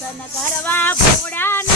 દર્શન કરવા ભોળા